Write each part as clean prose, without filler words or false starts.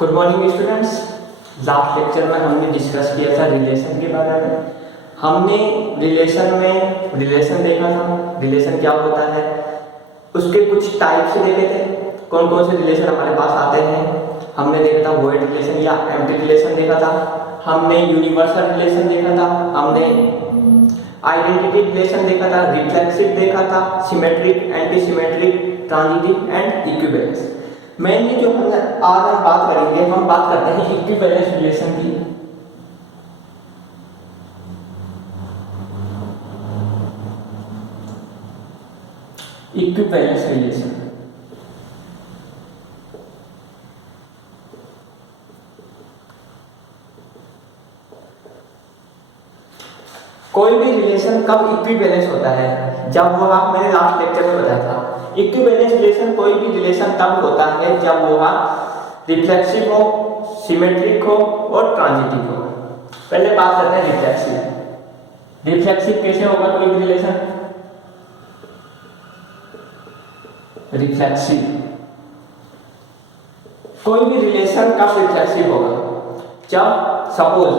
Good morning students. Last lecture में हमने discuss किया था रिलेशन के बारे में। हमने रिलेशन देखा था, रिलेशन क्या होता है, उसके कुछ टाइप्स देखे थे, कौन कौन से रिलेशन हमारे पास आते हैं। हमने देखा था वॉइड रिलेशन या एम्प्टी रिलेशन देखा था, हमने यूनिवर्सल रिलेशन देखा था, हमने आइडेंटिटी रिलेशन देखा था, रिफ्लेक्सिव देखा था, symmetric, anti symmetric, transitive and equivalence. Mainly जो हम आज बात करेंगे, हम बात करते हैं इक्विवेलेंस रिलेशन की। इक्विवेलेंस रिलेशन कोई भी रिलेशन कब इक्विवेलेंस होता है, जब वो मैंने लास्ट लेक्चर में बताया था। इक्विवेलेंस रिलेशन कोई भी रिलेशन तब होता है जब वो रिफ्लेक्सिव हो, सिमेट्रिक हो और ट्रांजिटिव हो। पहले बात करते हैं रिफ्लेक्सिव। रिफ्लेक्सिव कैसे होगा कोई भी रिलेशन? रिफ्लेक्सिव कोई भी रिलेशन कब रिफ्लेक्सिव होगा? जब suppose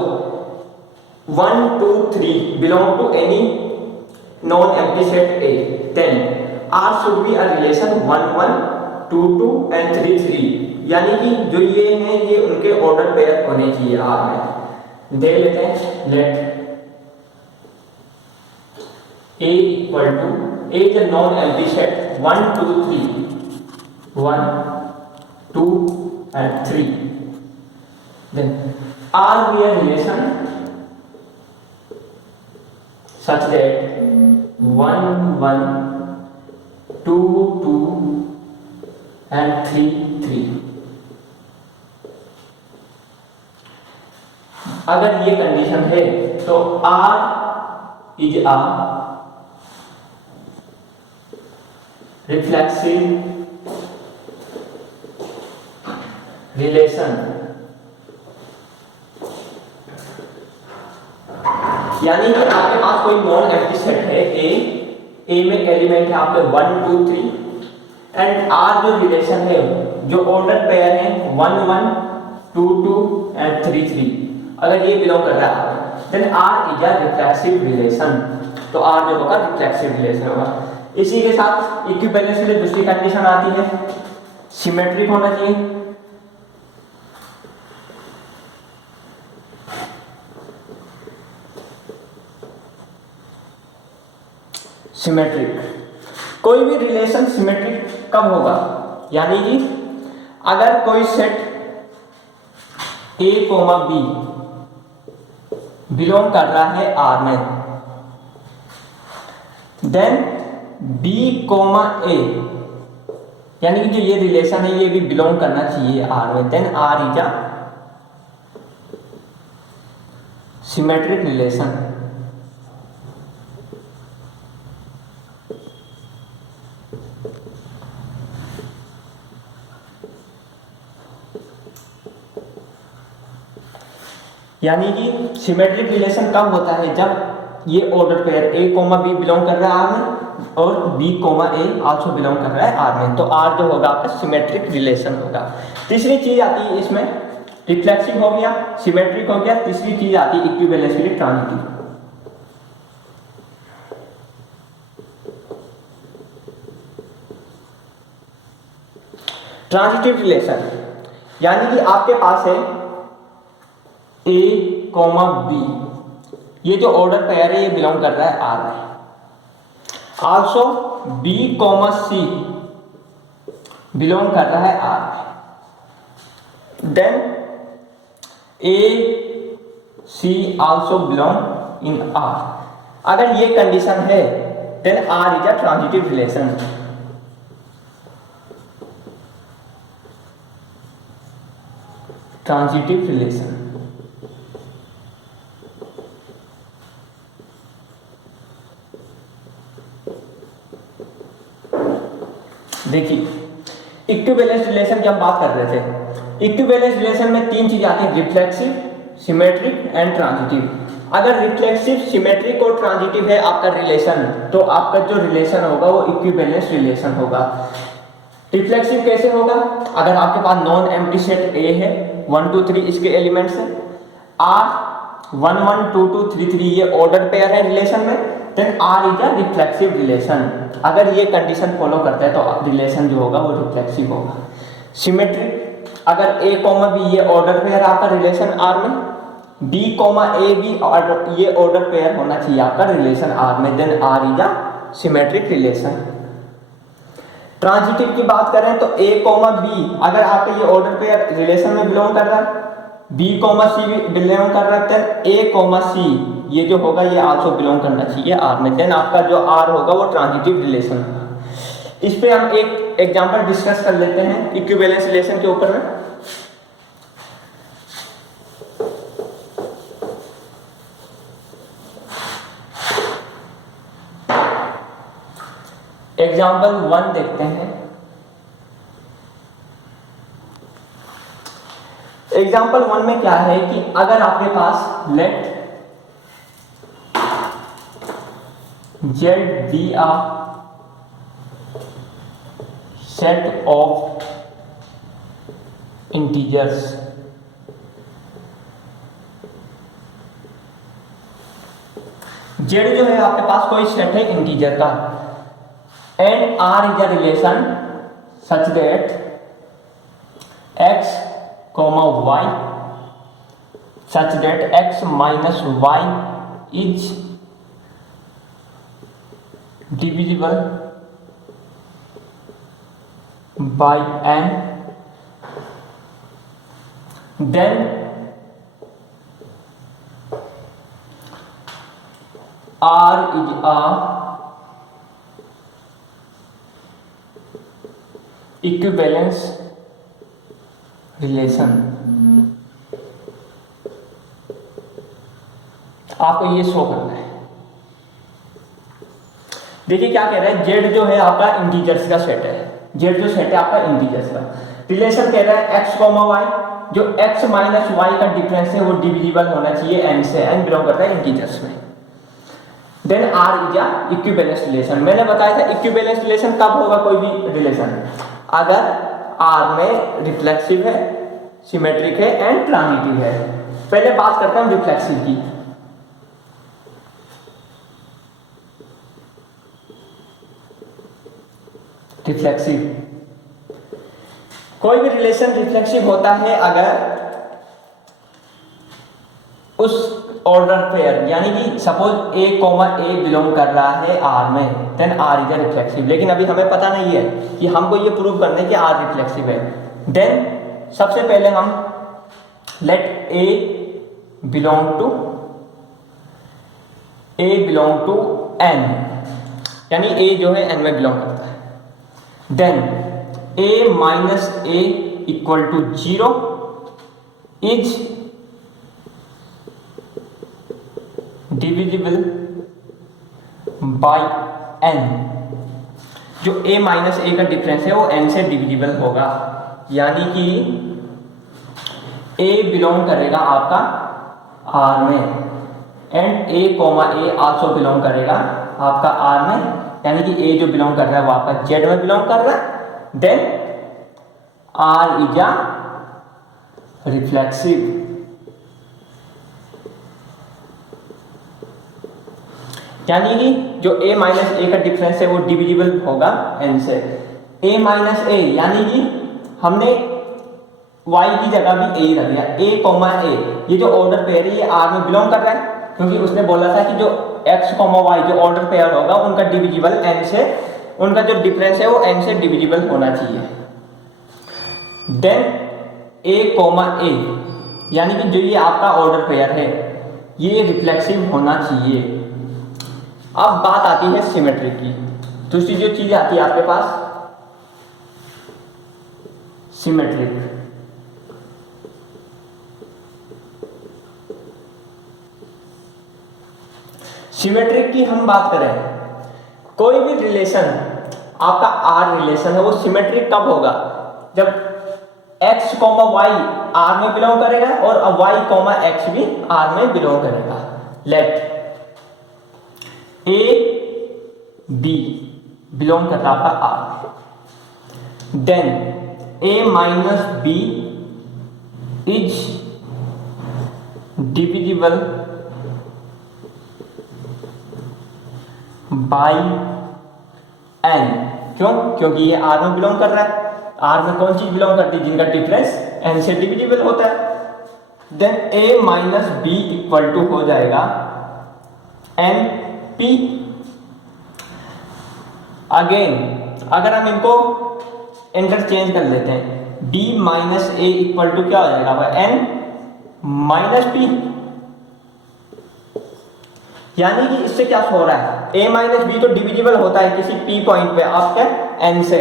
1, 2, 3 belong to any non-empty set A, then R should be a relation 1, 1, 2, 2 and 3, 3। यानी कि जो ये हैं ये उनके ऑर्डर पेयर होने चाहिए R में। देख लेते हैं, late A equal to A is a non-empty set 1, 2, 3, 1, 2 and 3। Then R be a relation such that 1, 1, 2, 2 and 3, 3। अगर ये कंडीशन है तो R is a reflexive relation। यानी कि आपके पास कोई नॉन एम्प्टी सेट है ए में एलिमेंट है आपके 1, 2, 3 एंड आर जो रिलेशन है, जो ऑर्डर पेयर है 1, 1, 2, 2 एंड 3, 3। अगर ये बिलोंग करता है R, then R is a reflexive relation. तो आर जो होगा रिफ्लेक्सिव रिलेशन होगा। इसी के साथ इक्विवेलेंस के लिए दूसरी कंडीशन आती है, सिमेट्रिक होना चाहिए। सिमेट्रिक कोई भी रिलेशन सिमेट्रिक कब होगा? यानी कि अगर कोई सेट A, B बिलोंग कर रहा है R में, देन B, A यानी कि जो ये रिलेशन है ये भी बिलोंग करना चाहिए R में, then R is a symmetric relation. यानी कि सिमेट्रिक रिलेशन कब होता है? जब ये order pair A, B belong कर रहा है R में और B, A आल्सो बिलोंग कर रहा है R में, तो R जो होगा आपका सिमेट्रिक रिलेशन होगा। तीसरी चीज आती है इसमें, रिफ्लेक्सिव हो गया, सिमेट्रिक हो गया, तीसरी चीज आती है इक्विवेलेंस के लिए ट्रांजिटिव। ट्रांजिटिव रिलेशन यानी कि आपके पास है A, B, ये जो ऑर्डर पेयर है ये बिलोंग कर रहा है R में। आल्सो B, C बिलोंग कर रहा है R में। Then A, C also belong in R। अगर ये कंडीशन है then R is a transitive relation. Transitive relation देखिए, इक्विवेलेंस रिलेशन की हम बात कर रहे थे। इक्विवेलेंस रिलेशन में तीन चीजें आती हैं, रिफ्लेक्सिव, सिमेट्रिक एंड ट्रांजिटिव। अगर रिफ्लेक्सिव, सिमेट्रिक और ट्रांजिटिव है आपका रिलेशन, तो आपका जो रिलेशन होगा वो इक्विवेलेंस रिलेशन होगा। रिफ्लेक्सिव कैसे होगा? अगर आपके पास नॉन एम्प्टी सेट ए है, 1 2 3 इसके एलिमेंट्स हैं, आर 1 1 2 2 3 3 ये ऑर्डर पेयर है रिलेशन में, then R is a reflexive relation. अगर ये कंडीशन फॉलो करता है तो रिलेशन जो होगा वो रिफ्लेक्सिव होगा। सिमेट्रिक, अगर ए कॉमा बी ये ऑर्डर पेयर आपका रिलेशन आर में, बी कॉमा ए बी ये ऑर्डर पेयर होना चाहिए आपका रिलेशन आर में, then R is a symmetric relation. Transitive की बात करें तो ए कॉमा बी अगर आपका ये ऑर्डर पेयर रिलेशन में बिलोंग कर रहा है, बी कॉमा सी भी बिलोंग कर रहा है, देन ए कॉमा सी ये जो होगा ये आल्सो बिलोंग करना चाहिए आर में, देन आपका जो आर होगा वो ट्रांजिटिव रिलेशन होगा। इस पे हम एक एग्जांपल डिस्कस कर लेते हैं इक्विवेलेंस रिलेशन के ऊपर में। एग्जाम्पल 1 देखते हैं। एग्जाम्पल 1 में क्या है कि अगर आपके पास late Z be a set of integers, Z जो है आपके पास कोई सेट है इंटीजर का, and R is a relation such that x comma y such that x minus y is divisible by n, then R is a equivalence relation. आपको ये show करना है। देखिए क्या कह रहा है, जेड जो है आपका इंटीजर्स का सेट है, जेड जो सेट है आपका इंटीजर्स का, रिलेशन कह रहा है एक्स कॉमा वाई, जो एक्स माइनस वाई का डिफरेंस है वो डिविजिबल होना चाहिए एन से, एन बिलोंग करता है इंटीजर्स में, then R is a equivalence relation. मैंने बताया था इक्विवेलेंस रिलेशन कब होगा कोई भी रिलेशन, अगर आर में रिफ्लेक्सिव है, सिमेट्रिक है एंड ट्रांजिटिव है। पहले बात करते हैं हम रिफ्लेक्सिव की। रिफ्लेक्सिव, कोई भी रिलेशन रिफ्लेक्सिव होता है अगर उस ऑर्डर पेयर, यानी कि suppose a comma a belong कर रहा है आर में, then R is a reflexive. लेकिन अभी हमें पता नहीं है कि हमको ये प्रूव करना है कि आर रिफ्लेक्सिव है। देन सबसे पहले हम let a belong to n, यानी ए जो है एन में बिलोंग करता है, then a minus a equal to 0 is divisible by n। जो a माइनस ए का डिफरेंस है वो n से डिविजिबल होगा, यानी कि a बिलोंग करेगा आपका r में and a comma a also belong करेगा आपका r में, यानी कि a जो बिलोंग कर रहा है वो आपका z में बिलोंग कर रहा है, then r is a reflexive. यानी कि जो a माइनस ए का डिफरेंस है वो डिविजिबल होगा n से। a माइनस ए यानी कि हमने y की जगह भी a रख दिया, a कॉमा a, ये जो ऑर्डर पेयर है ये r में बिलोंग कर रहा है, क्योंकि उसने बोला था कि जो x कॉमा y जो ऑर्डर पेयर होगा उनका डिविजिबल n से, उनका जो डिफरेंस है वो n से डिविजिबल होना चाहिए। देन a कॉमा a यानी कि जो ये आपका ऑर्डर पेयर है ये रिफ्लेक्सिव होना चाहिए। अब बात आती है सिमेट्री की। दूसरी जो चीज आती है आपके पास सिमेट्रिक। सिमेट्रिक की हम बात करें, कोई भी रिलेशन आपका आर रिलेशन है वो सिमेट्रिक कब होगा, जब x कॉमा वाई आर में बिलोंग करेगा और y कॉमा एक्स भी आर में बिलोंग करेगा। लेट ए बी बिलोंग करता है आपका R, then a minus b is divisible by n। क्यों? क्योंकि ये r में बिलोंग कर रहा है। r में कौन चीज बिलोंग करती है? जिनका डिफरेंस n से डिविजिबल होता है। Then a minus B equal to हो जाएगा n p। अगेन अगर हम इनको इंटरचेंज कर लेते हैं, d minus a equal to क्या हो जाएगा? वह n माइनस पी। यानी कि इससे क्या हो रहा है? a माइनस बी तो डिविजिबल होता है किसी p पॉइंट पे आपके n से,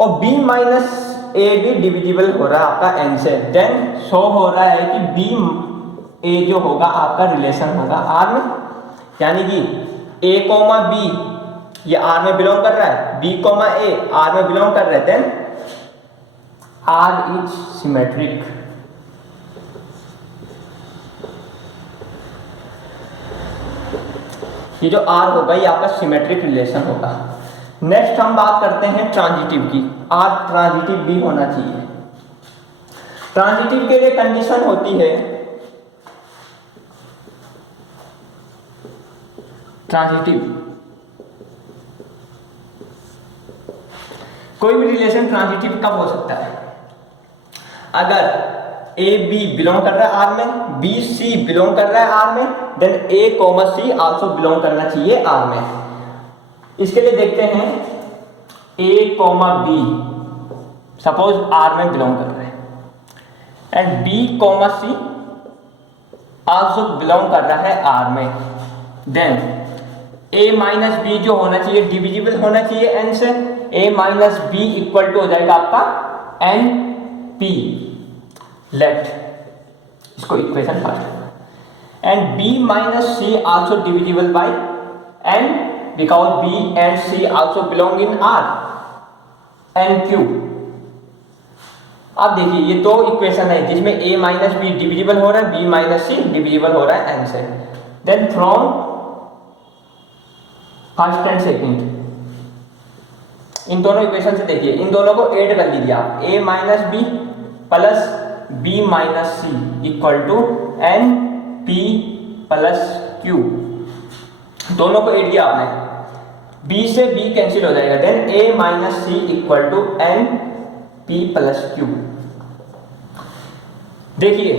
और b माइनस a भी डिविजिबल हो रहा है आपका n से। देन शो हो रहा है कि b a जो होगा आपका रिलेशन होगा r में। यानी कि a कोमा b ये r में बिलोंग कर रहा है, b कोमा a r में बिलोंग कर रहे हैं। Then r is symmetric. ये जो r होगा ये आपका सिमेट्रिक रिलेशन होगा। नेक्स्ट हम बात करते हैं ट्रांजिटिव की। r ट्रांजिटिव भी होना चाहिए। ट्रांजिटिव के लिए कंडीशन होती है, ट्रांजिटिव कोई भी रिलेशन ट्रांजिटिव कब हो सकता है? अगर ए बी बिलोंग कर रहा है आर में, बी सी बिलोंग कर रहा है आर में, then a comma c also belong करना चाहिए आर में। इसके लिए देखते हैं a comma b suppose R में बिलोंग कर रहा है, and b comma c also belong कर रहा है आर में। देन ए माइनस बी जो होना चाहिए डिविजिबल होना चाहिए एन से। A minus B equal to हो जाएगा आपका एन पी। लेट इसको equation first, and b minus c also divisible by n because b and c also belong in R n q. अब देखिए ये दो इक्वेशन है जिसमें a माइनस बी डिविजिबल हो रहा है, b माइनस सी डिविजिबल हो रहा है n से। Then from first and second in दोनों इक्वेशन से देखिए, इन दोनों को ऐड कर लीजिए आप, a minus B plus b minus C equal to N P plus q. दोनों को ऐड किया आपने, b से b कैंसिल हो जाएगा। Then a minus C equal to N P plus q. देखिए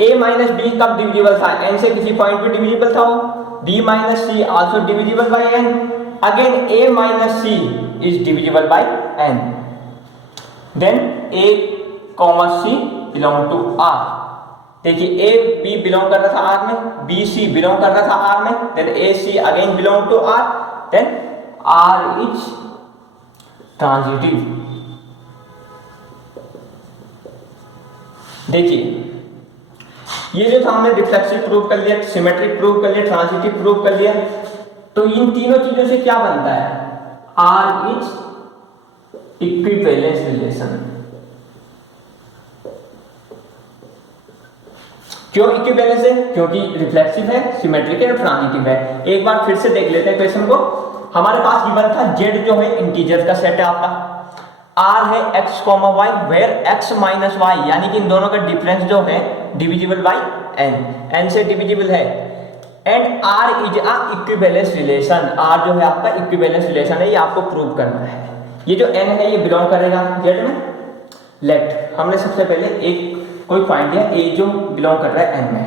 a माइनस बी कब डिविजिबल था? n से किसी पॉइंट पे डिविजिबल था वो। b minus c also divisible by n। Again a minus c is divisible by n। Then a comma c belong to r। देखिए a b belong कर रहा था r में, b c बिलोंग कर रहा था r में, then a c again belong to r, then r is transitive. देखिए ये जो था हमने रिफ्लेक्सिव प्रूव कर लिया, सिमेट्रिक प्रूव कर लिया, ट्रांजिटिव प्रूव कर लिया। तो इन तीनों चीजों से क्या बनता है? R is equivalence relation. क्यों इक्विवेलेंस है? क्योंकि रिफ्लेक्सिव है, सिमेट्रिक है और ट्रांजिटिव है। एक बार फिर से देख लेते हैं क्वेश्चन को। हमारे पास गिवन था z जो है इंटीजर का सेट है आपका, r है x comma y where x minus y, यानी कि इन दोनों का डिफरेंस जो है डिविजिबल बाई n से डिविजिबल है, and r is a equivalence relation. r जो है आपका इक्विवेलेंस रिलेशन है, ये आपको प्रूव करना है। ये जो n है ये बिलोंग करेगा z में। लेट हमने सबसे पहले एक कोई पॉइंट लिया a जो बिलोंग कर रहा है n में,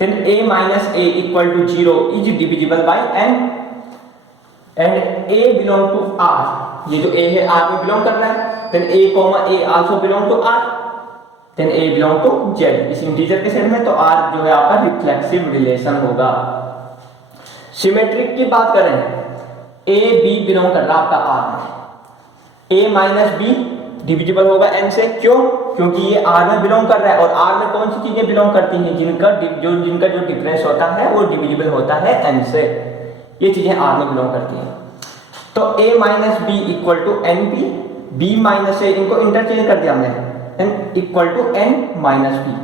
then a minus a equal to 0 is divisible by n, and a belong to r। ये जो a है r में बिलोंग कर रहा है, then a comma a also belong to r, then a belong to z इस integer के set में। तो r जो है आपका रिफ्लेक्सिव रिलेशन होगा। सिमेट्रिक की बात करें, a b बिलोंग कर रहा है आपका r में, a माइनस b डिविजिबल होगा n से। क्यों? क्योंकि ये r में बिलोंग कर रहा है, और r में कौन सी चीजें बिलोंग करती हैं? जिनका जो डिफरेंस होता है वो डिविजिबल होता है n से। ये चीजें r में बिलोंग करती हैं। तो a minus B equal to N P, B minus A इनको इंटरचेंज कर दिया हमने, N equal to N minus B.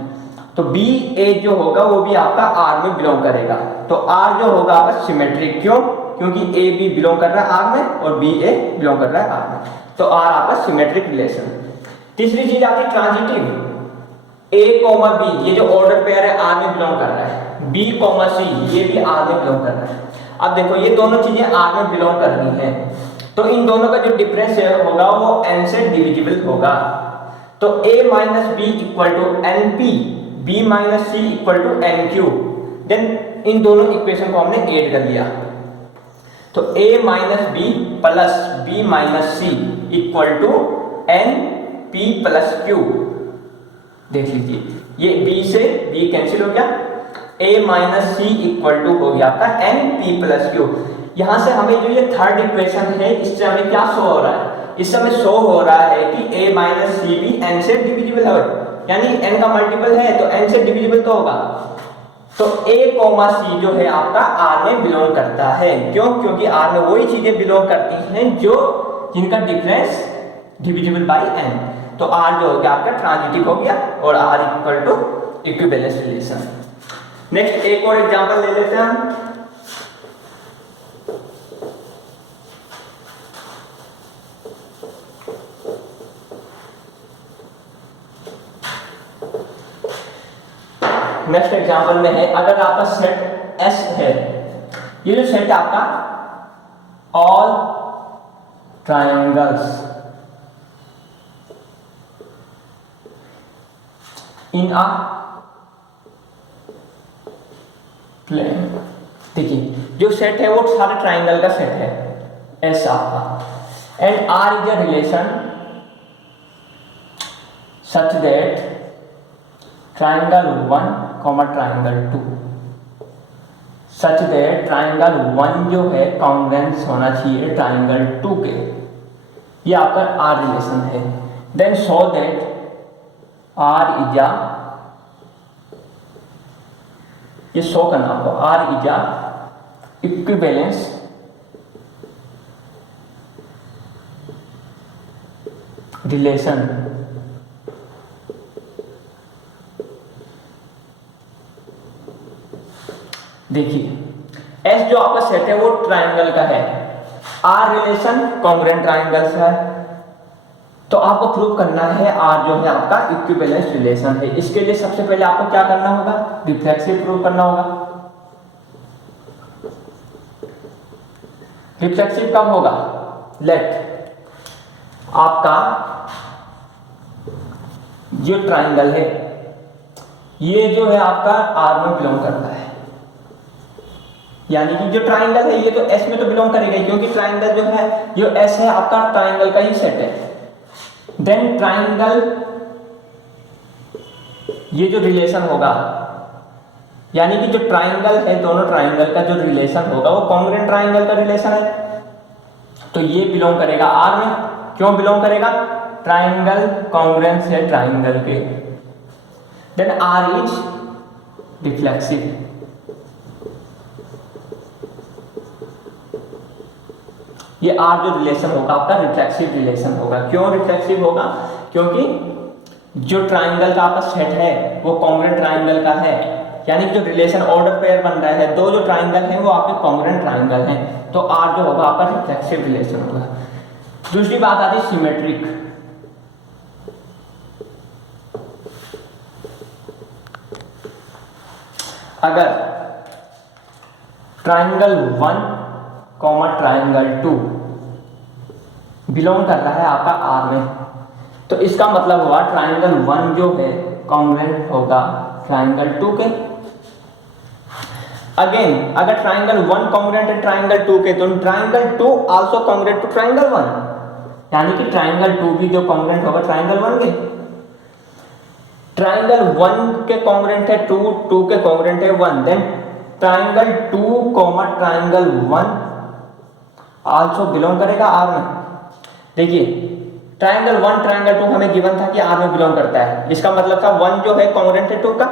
तो बी ए जो होगा वो भी आपका r में बिलोंग करेगा। तो r जो होगा आपका सिमेट्रिक। क्यों? क्योंकि a b बिलोंग कर रहा है r में और b a बिलोंग कर रहा है r में। तो आर आपका सिमेट्रिक रिलेशन। तीसरी चीज आती है ट्रांजिटिव, ए कॉमा बी, ये जो ऑर्डर पेयर है आर में बिलोंग कर रहा है, बी कॉमा सी ये भी आर में बिलोंग कर रहा है। अब देखो ये दोनों चीजें आर में बिलोंग कर रही हैं, तो इन दोनों का जो डिफरेंस होगा वो n से डिविजिबल होगा। तो a minus B equal to N P, B minus C equal to N Q. Then इन दोनों इक्वेशन को हमने ऐड कर लिया, तो a minus B plus B minus C equal to N P plus Q. देख लीजिए ये b से b कैंसिल हो गया, a minus C equal to हो गया आपका एन पी प्लस क्यू। यहां से हमें जो ये थर्ड इक्वेशन है इससे हमें क्या शो हो रहा है, इससे हमें शो हो रहा है कि a माइनस सी भी n से डिविजिबल है, यानी n का मल्टीपल है तो n से डिविजिबल तो होगा। तो a कॉमा सी जो है आपका r में बिलोंग करता है, क्यों? क्योंकि r में वही चीजें बिलोंग करती हैं जो जिनका डिफरेंस डिविजिबल बाय n। तो r जो हो गया आपका ट्रांजिटिव हो गया और r equal to equivalence relation. Next एक और एग्जांपल ले लेते हैं हम। नेक्स्ट एग्जांपल में है, अगर आपका सेट S है, ये जो सेट आपका ऑल ट्रायंगल्स इन अ प्लेन, देखिए जो सेट है वो सारे ट्रायंगल का सेट है S आपका, and R is a relation such that triangle 1 comma triangle 2, such that triangle 1 जो है कॉन्ग्रुएंस होना चाहिए ट्रायंगल 2 के, ये आपका R रिलेशन है। Then show that R is a, ये शो करना आपको, R is a equivalence relation देखिए S जो आपका सेट है वो ट्रायंगल का है, R रिलेशन कॉन्ग्रुएंट ट्रायंगल से है, तो आपको प्रूव करना है R जो है आपका इक्विवेलेंस रिलेशन है। इसके लिए सबसे पहले आपको क्या करना होगा, रिफ्लेक्सिव प्रूव करना होगा। रिफ्लेक्सिव कब होगा, लेट आपका जो ट्रायंगल है ये जो है आपका R में बिलोंग करता है, यानी कि जो ट्रायंगल है ये तो S में तो बिलोंग करेगा, क्योंकि ट्रायंगल जो है जो S है आपका ट्रायंगल का ही सेट है। देन ट्रायंगल ये जो रिलेशन होगा, यानी कि जो ट्रायंगल है दोनों ट्रायंगल का जो रिलेशन होगा वो कॉन्ग्रुएंट ट्रायंगल का रिलेशन है, तो ये बिलोंग करेगा R में। क्यों बिलोंग करेगा, ट्रायंगल कॉन्ग्रुएंस है ट्रायंगल के। देन R इज रिफ्लेक्सिव, ये R जो रिलेशन होगा आपका रिफ्लेक्सिव रिलेशन होगा। क्यों रिफ्लेक्सिव होगा, क्योंकि जो ट्रायंगल का आपका सेट है वो कॉन्ग्रुएंट ट्रायंगल का है, यानी कि जो रिलेशन ऑर्डर पेयर बन रहा है, दो जो ट्रायंगल हैं वो आपके कॉन्ग्रुएंट ट्रायंगल हैं, तो R जो होगा आपका रिफ्लेक्सिव रिलेशन होगा। दूसरी बात आती है सिमेट्रिक। अगर ट्रायंगल 1 कॉमा ट्रायंगल 2 बिलोंग कर रहा है आपका R में, तो इसका मतलब हुआ ट्रायंगल 1 जो है कॉन्ग्रुएंट होगा ट्रायंगल 2 के। अगेन अगर ट्रायंगल 1 कॉन्ग्रुएंट है ट्रायंगल 2 के, तो triangle 2 also congruent to triangle 1, यानी कि ट्रायंगल 2 भी जो कॉन्ग्रुएंट होगा ट्रायंगल 1 के। ट्रायंगल 1 के कॉन्ग्रुएंट है 2, 2 के कॉन्ग्रुएंट है 1, then triangle 2 comma triangle 1 also belong करेगा R में। देखिए ट्रायंगल 1 ट्रायंगल 2 हमें गिवन था कि R में बिलोंग करता है, इसका मतलब था 1 जो है कॉन्ग्रुएंट है 2 का।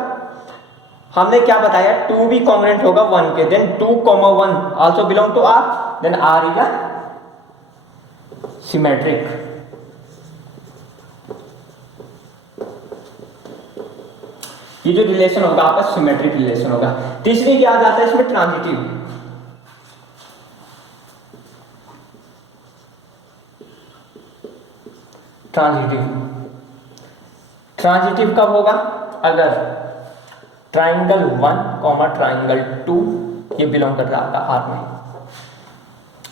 हमने क्या बताया, 2 भी कॉन्ग्रुएंट होगा 1 के, then 2 comma 1 also belong to R, then R is a symmetric. ये जो रिलेशन होगा आपका सिमेट्रिक रिलेशन होगा। तीसरी क्या आ जाता है इसमें, ट्रांजिटिव। ट्रांजिटिव कब होगा? अगर ट्राइंगल 1 कॉमा ट्राइंगल 2 ये बिलोंग कर रहा है आपका आर में,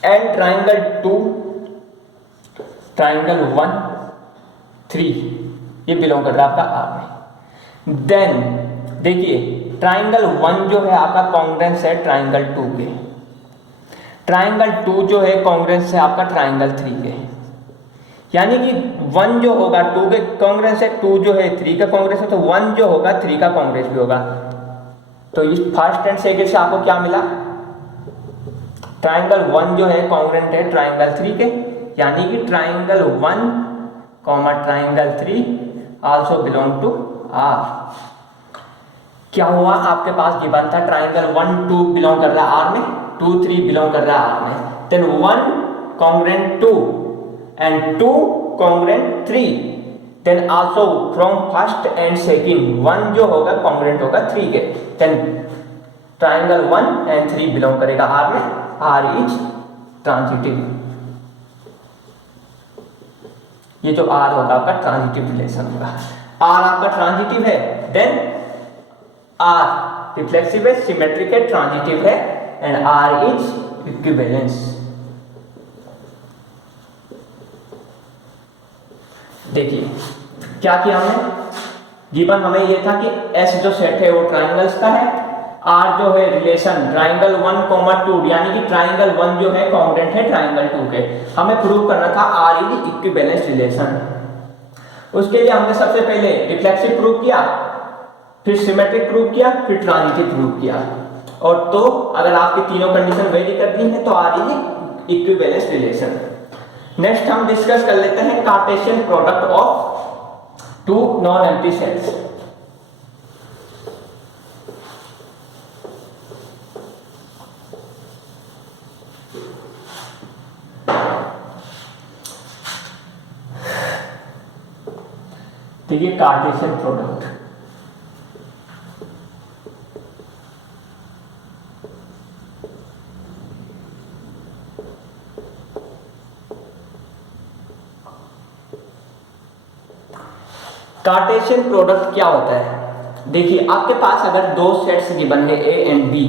एंड ट्राइंगल 2 ट्राइंगल 1 3 ये बिलोंग कर रहा है आपका आर में। देन देखिए ट्राइंगल 1 जो है आपका कॉन्ग्रुएंस है ट्राइंगल 2 के, ट्राइंगल 2 जो है कॉन्ग्रुएंस है आपका ट्राइंगल 3 के, यानी कि 1 जो होगा 2 के कॉन्ग्रुएंस है, 2 जो है 3 का कॉन्ग्रुएंस है, तो 1 जो होगा 3 का कॉन्ग्रुएंस भी होगा। तो इस फर्स्ट एंड सेकंड से आपको क्या मिला? ट्राइंगल 1 जो है कॉन्ग्रुएंट है ट्राइंगल 3 के, यानी कि triangle 1 comma triangle 3 also belong to R. क्या हुआ? आपके पास गिवन था ट्राइंगल 1 2 बिलोंग कर रहा है आर में, 2 3 बिलोंग कर रहा है आर में, then 1 congruent 2 and 2 congruent 3, then also from first and second 1 जो होगा congruent होगा 3 के, then triangle 1 and 3 belong करेगा R में, R is transitive। ये जो R होगा आपका ट्रांजिटिव रिलेशन होगा, R आपका ट्रांजिटिव है, then R रिफ्लेक्सिव है, सिमेट्रिक है, ट्रांजिटिव है, and R is इक्विवेलेंस। देखिए क्या किया हमने, गिवन हमें ये था कि S जो सेट है वो ट्राइंगल्स का है, R जो है रिलेशन ट्राइंगल 1 कॉमा 2 यानी कि ट्राइंगल 1 जो है कॉन्ग्रुएंट है ट्राइंगल 2 के, हमें प्रूव करना था R इज इक्विवेलेंस रिलेशन। उसके लिए हमने सबसे पहले रिफ्लेक्सिव प्रूव किया, फिर सिमेट्रिक प्रूव किया, फिर ट्रांजिटिव प्रूव किया, और तो अगर आपकी तीनों कंडीशन वेरी करती हैं तो R is equivalence relation. Next हम डिस्कस कर लेते हैं Cartesian product of two non empty sets. देखिए कार्टेशियन प्रोडक्ट, कार्टेशियन प्रोडक्ट क्या होता है? देखिए आपके पास अगर दो सेट्स गिवन है ए एंड बी,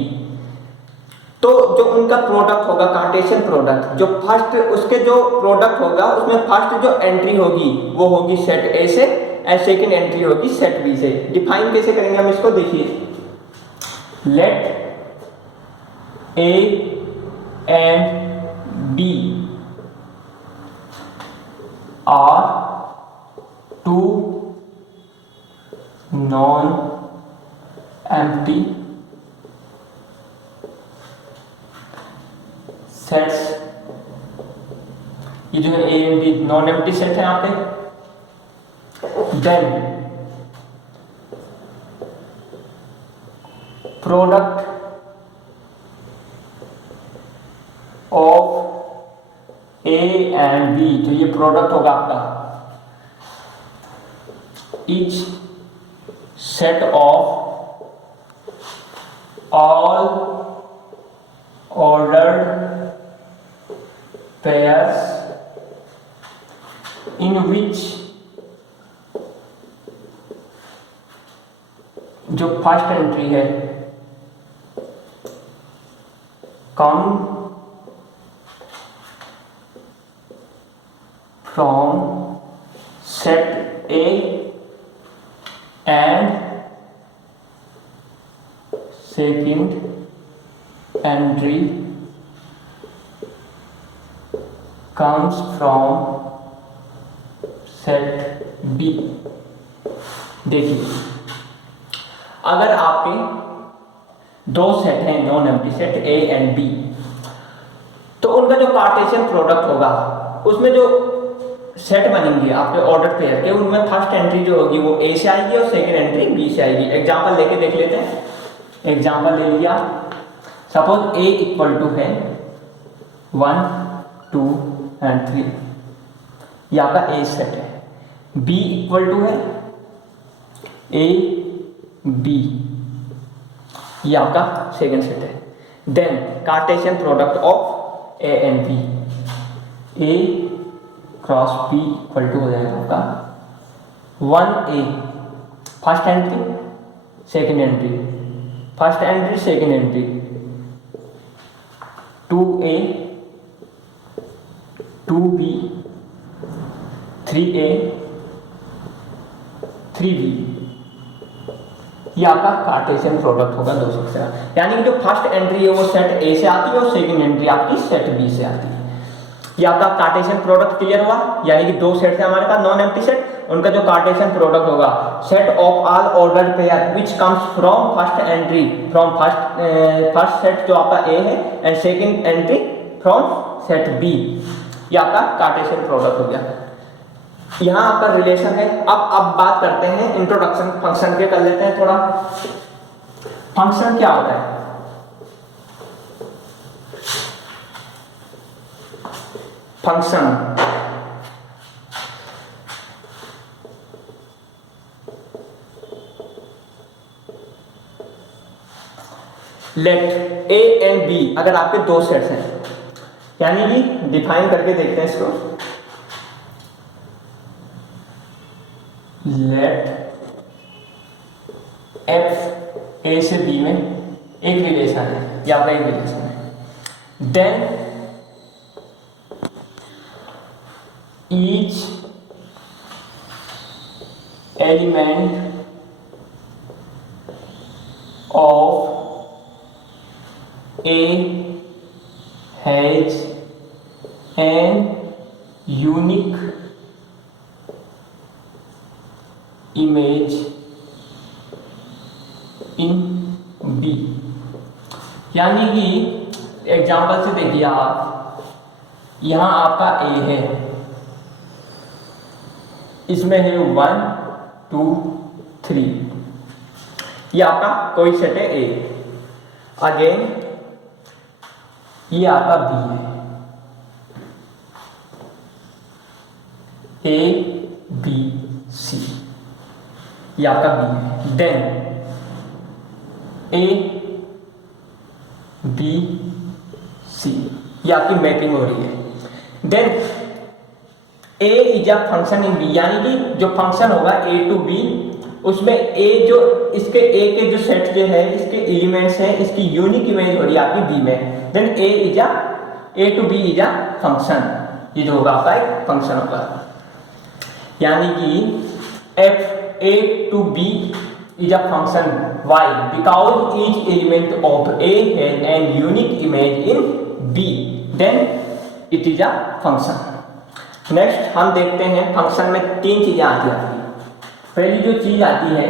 तो जो उनका प्रोडक्ट होगा कार्टेशियन प्रोडक्ट, जो फर्स्ट उसके जो प्रोडक्ट होगा उसमें फर्स्ट जो एंट्री होगी वो होगी सेट ए से, एंड सेकंड एंट्री होगी सेट बी से। डिफाइन कैसे करेंगे हम इसको? देखिए let a and b are two non empty sets. ये जो है a and b non empty set है आपके। Then product of a and b, जो ये प्रोडक्ट होगा आपका, each set of all ordered pairs in which जो फर्स्ट एंट्री है come from set A and second entry comes from set B। देखिए अगर आपके दो सेट हैं non empty set a and b, तो उनका जो कार्टेशियन प्रोडक्ट होगा उसमें जो सेट बनेंगे आपके ऑर्डर पेयर के, उनमें फर्स्ट एंट्री जो होगी वो ए से आएगी और सेकंड एंट्री बी से आएगी। एग्जांपल लेके देख लेते हैं। एग्जांपल ले लिया, सपोज ए इक्वल टू है 1 2 एंड 3, ये आपका ए सेट है। बी इक्वल टू है ए बी, ये आपका सेकंड सेट है। Then Cartesian product of a and b, a cross b equal to हो जाएगा आपका 1A first entry second entry, first entry second entry 2A 2B 3A 3B, ये आपका Cartesian product होगा दो सेट का। यानी कि जो फर्स्ट एंट्री है वो सेट ए से आती है और सेकंड एंट्री आपकी सेट बी से आती है। ये आपका कार्टेशियन प्रोडक्ट क्लियर हुआ। यानी कि दो सेट है हमारे पास नॉन एम्प्टी सेट, उनका जो कार्टेशियन प्रोडक्ट होगा set of all order pair which comes from first entry from first set जो आपका ए है and second entry from set b, ये आपका कार्टेशियन प्रोडक्ट हो गया। यहाँ आपका रिलेशन है। अब बात करते हैं इंट्रोडक्शन फंक्शन के कर लेते हैं थोड़ा। फंक्शन क्या होता है? Function let a and b, अगर आपके दो सेट्स हैं, यानी कि डिफाइन करके देखते हैं इसको। लेट एफ ए से बी में एक रिलेशन है, या आपका एक रिलेशन है, then each element of A has an unique image in B। यानी कि एग्जाम्पल से देखिए आप, यहाँ आपका A है, इसमें है 1 2 3, ये आपका कोई सेट है A। अगेन ये आपका बी है, ए बी सी, ये आपका बी है। देन ए बी सी, ये आपकी मैपिंग हो रही है। Then A is a function in B, यानी कि जो फंक्शन होगा ए टू बी, उसमें ए जो इसके ए के जो सेट जो है इसके एलिमेंट्स हैं, इसकी यूनिक इमेज हो रही है आपकी बी में। Then A to B is a function, ये जो होगा आपका एक फंक्शन होगा। यानी कि F A to B is a function why because each element of A has an unique image in B, then it is a function. Next हम देखते हैं फंक्शन में तीन चीजें आती हैं। पहली जो चीज आती है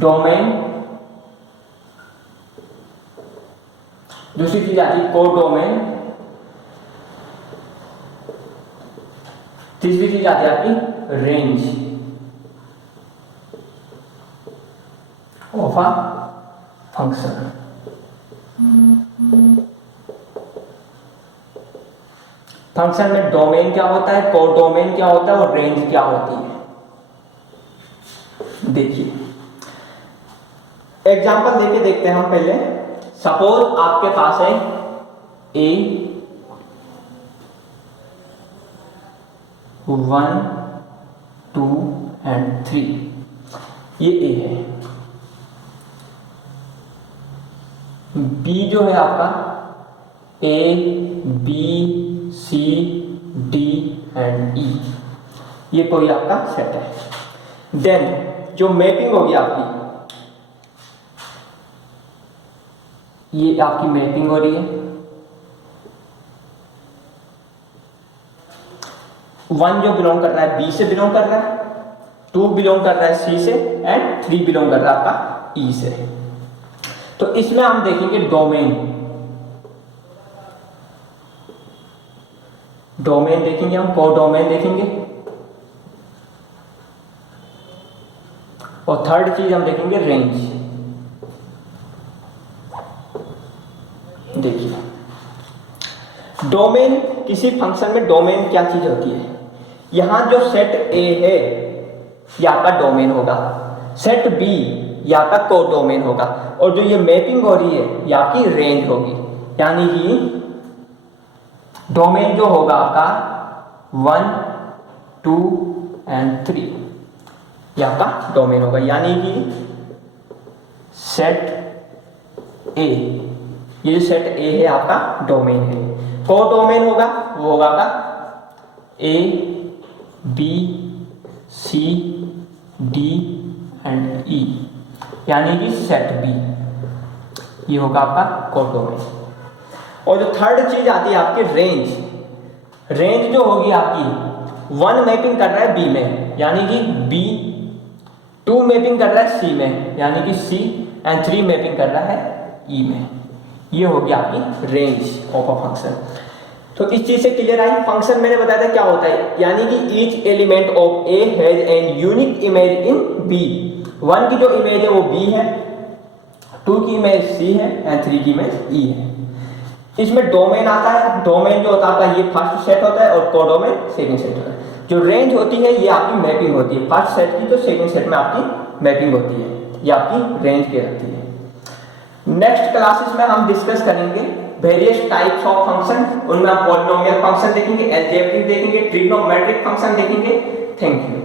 डोमेन, दूसरी चीज आती है कोडोमेन, तीसरी चीज आती है आपकी range of a function. Function में डोमेन क्या होता है, कोडोमेन क्या होता है और रेंज क्या होती है। देखिए एग्जांपल देके देखते हैं हम पहले। सपोज आपके पास है ए 1 2 एंड 3, ये ए है। बी जो है आपका A B C D and E, ये कोई आपका सेट है। देन जो मैपिंग होगी आपकी, ये आपकी मैपिंग हो रही है। 1 जो बिलोंग कर रहा है बी से बिलोंग कर रहा है, 2 बिलोंग कर रहा है सी से एंड 3 बिलोंग कर रहा है आपका ई से। तो इसमें हम देखेंगे डोमेन देखेंगे, हम कोडोमेन देखेंगे, और थर्ड चीज हम देखेंगे रेंज। देखिए डोमेन, किसी फंक्शन में डोमेन क्या चीज होती है। यहां जो सेट ए है ये आपका डोमेन होगा, सेट बी ये आपका कोडोमेन होगा, और जो ये मैपिंग हो रही है ये आपकी रेंज होगी। यानी कि डोमेन जो होगा आपका 1, 2 एंड 3, ये आपका डोमेन होगा, यानी कि सेट ए, ये जो सेट ए है आपका डोमेन है। को डोमेन होगा वो होगा आपका A, B, C, D and ई, यानी कि सेट बी, ये होगा आपका को डोमेन। और जो थर्ड चीज आती है आपकी रेंज। रेंज जो होगी आपकी 1 मैपिंग कर रहा है बी में, यानी कि बी, 2 मैपिंग कर रहा है सी में, यानी कि सी, एंड 3 मैपिंग कर रहा है ई में। ये होगी आपकी रेंज ऑफ अ फंक्शन। तो इस चीज से क्लियर आई। फंक्शन मैंने बताया था क्या होता है, यानी कि each element of A has an unique image in B. 1 की जो इमेज है वो बी है, 2 की इमेज सी है एंड 3 की इमेज ई है। इसमें डोमेन आता है, डोमेन जो होता है आपका ये फर्स्ट सेट होता है और कोडोमेन सेकंड सेट होता है। जो रेंज होती है ये आपकी मैपिंग होती है, फर्स्ट सेट की तो सेकंड सेट में आपकी मैपिंग होती है, ये आपकी रेंज कहलाती है। नेक्स्ट क्लासेस में हम डिस्कस करेंगे वेरियस टाइप्स ऑफ फंक्शन, उनमें हम पॉलिनोमियल फंक्शन देखेंगे, अलजेब्रिक देखेंगे, ट्रिग्नोमेट्रिक फंक्शन देखेंगे। Thank you.